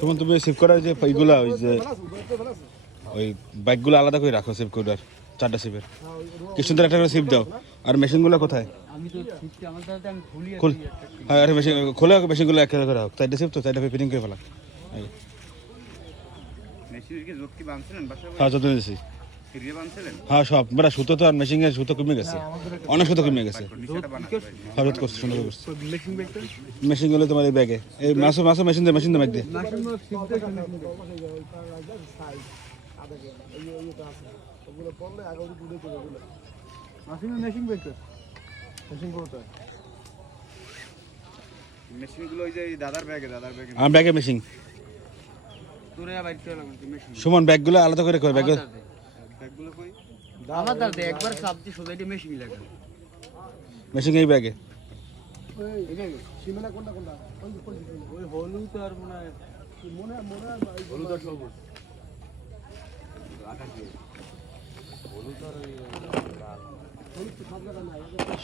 সুমন তুমি সেভ করার যে এইগুলা ওই যে ওই বাইকগুলো আলাদা করে রাখো সেভ করার 4টা সিপের কি সুন্দর একটা করে সিপ দাও। আর মেশিনগুলো কোথায়? খুল হ্যাঁ আরে মেশিন খোলে মেশিনগুলো এক করে হোক 4টা সিপ তো 4টা ফিটিং করে ফেলা। হ্যাঁ যত দিয়েছি হ্যাঁ সব মানে সুতো তো আর মেশিনের সুতো কমে গেছে, অনেক সুতো কমে গেছে। হঠাৎ করছে সুন্দর করছে মেশিনগুলো তোমার এই ব্যাগে এই মাসো মাসো মেশিন দিয়ে ব্যাগ দিয়ে আমার ব্যাগে মেশিন সুমন ব্যাগগুলো আলাদা করে কর ব্যাগগুলো একবার সাবজি সোসাইটি মেশিন লাগে মেশিন এই ব্যাগে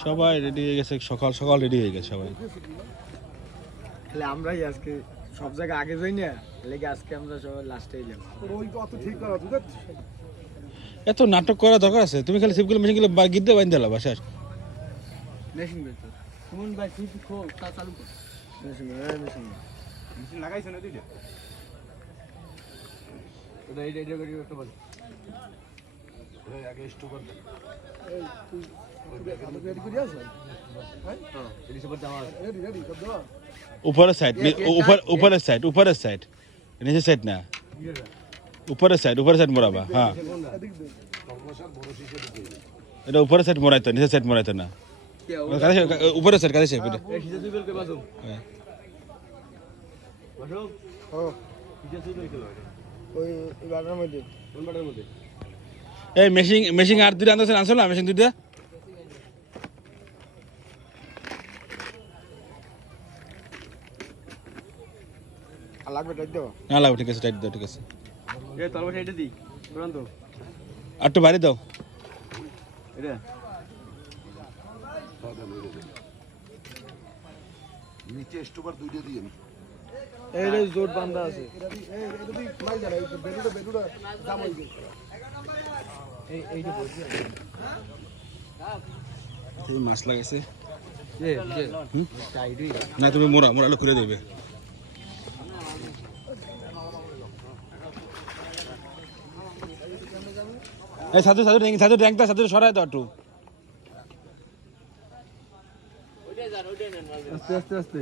সবাই রেডি হয়ে গেছে, সকাল সকাল রেডি হয়ে গেছে সবাই। আমরাই আজকে সব জায়গায় আগে যাই না, লেগে আজকে আমরা সবাই লাস্টে এলাম। এত নাটক করা দরকার আছে? তুমি খালি সিপগুলো মেশিনগুলো গিদ্দে বাইন দিলা বাসার মেশিন বের সুমন ভাই সিপ খোল তা চালু কর। মেশিন লাগাইছ না দুইটা? ওটা এই করে একটা বল। ওই আগে স্টপ কর। এই তুই রেডি করে আছ? হ্যাঁ রেডি সব দাও। রেডি সব দাও। উপরের সাইড উপরের সাইড নিচের সাইড না, উপরের সাইড মোড়াবা। হ্যাঁ এটা উপরের সাইড মোড়াইতো, নিচের সাইড মোড়াইতো না, উপরের সাইড কাছে এই মেশিন আর দুটো আনতে আনছো না মেশিন দুটো লাগবে টাইট দাও না লাগবে, ঠিক আছে টাইট দাও, ঠিক আছে। এই তলবা সাইডে দি পুরান তো আর একটু বাইরে দাও। এটা নিচে স্টোপার দুইটা দিয়ে এই রে জোট বাঁধা আছে। এই মাছ লাগাইছে না, তুমি মোড়ালে করে দেবে। এই সাধু সরাই দাও একটু। আস্তে আস্তে